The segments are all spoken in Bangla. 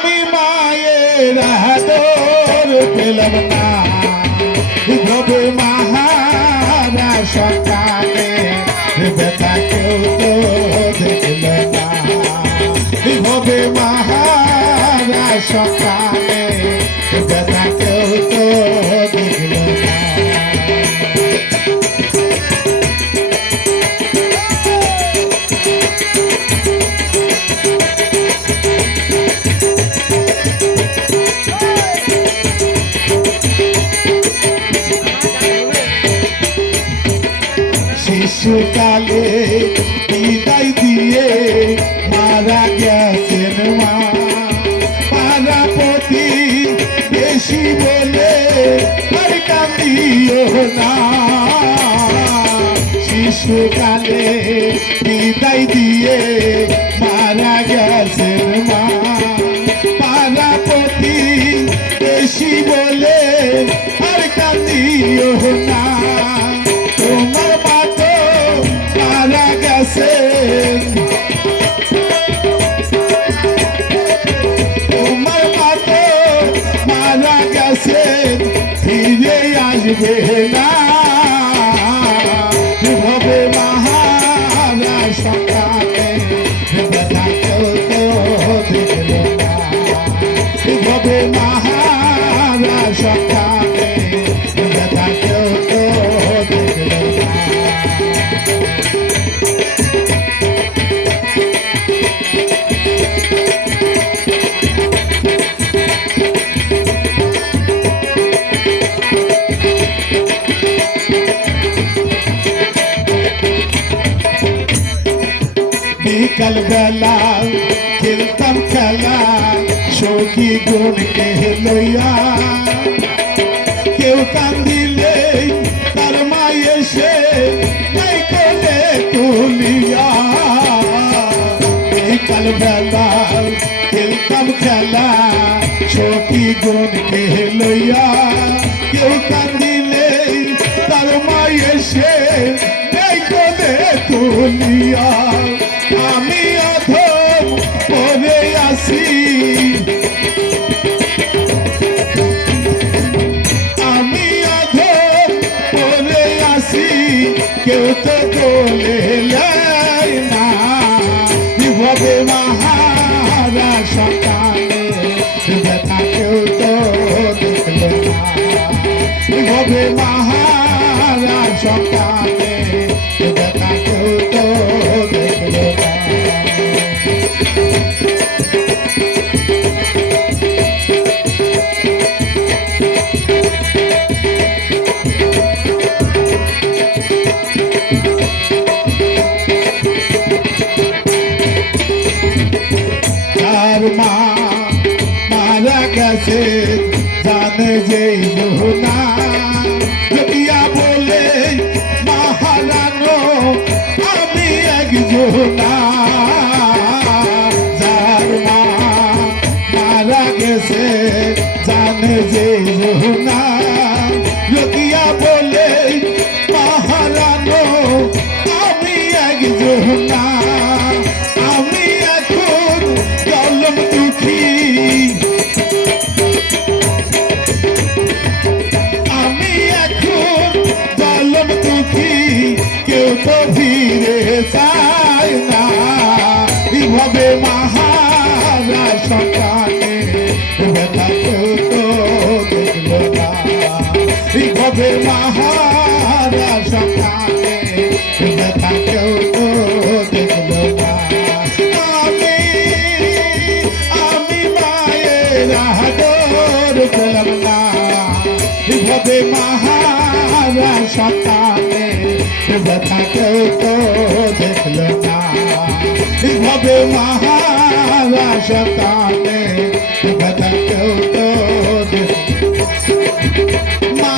আমি মায়ের আদর পেলাম না ভবে মাহারা সকালে ব্যথা কেউ তো দেখল না ভবে মাহারা সকালে ব্যথা কেউ তো দেখল না শিশুকালে বিদায় দিয়ে মারা গেছেন মা পাড়াপতি বেশি বলে আর কান্দিও না শিশুকালে বিদায় দিয়ে মারা গেছেন মা পাড়াপতি বেশি বলে আর কান্দিও না তোমার মা তো মারা গেছেন তোমার মা তো মারা গেছেন ফিরে আসবে না ভবে মাহারা সকালে ব্যথা কেউ তো দেখল না ভবে মাহারা সকালে ব্যথা কেউ তো দেখল না বিকাল বেলা খেলতাম খেলা সখী গুণকে লইয়া কেউ কান্দিলে তার মা এসে নাই কোলে তুলিয়া বিকাল বেলা খেলতাম খেলা সখী গুণকে লইয়া কেউ কান্দিলে তার মা এসে নাই কোলে তুলিয়া আমি অধম পড়ে আসি আমি অধম পড়ে আসি কেউ তো বলে না ভবে মাহারা সকালে ব্যথা কেউ তো দেখল না ভবে মাহারা সকালে ব্যথা কেউ তো দেখল না তার মা মারা গেছে জানে যেই না যদিয়া বলে মা হারানো আমি একজনা যার মা মারা গেছে জানে যেই না যদিয়া বলে মা হারানো আমি একজনা আমি এখন জলম দুঃখী আমি এখন জলম দুঃখী কেউ তো ফিরে চায় না এভাবে মাহারা সকালে ব্যথা কেউ তো দেখল না এভাবে মাহারা সকালে ব্যথা কেউ তো দেখল না আমি মায়ের আদর পেলাম না এভাবে মাহারা সকালে ব্যথা কেউ তো দেখল না এভাবে মাহারা সকালে ব্যথা কেউ তো মা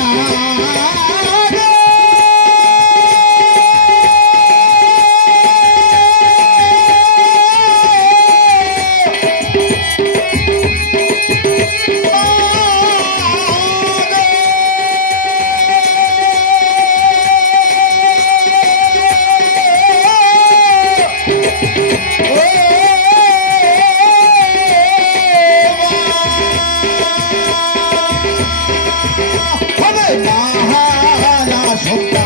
সন্তান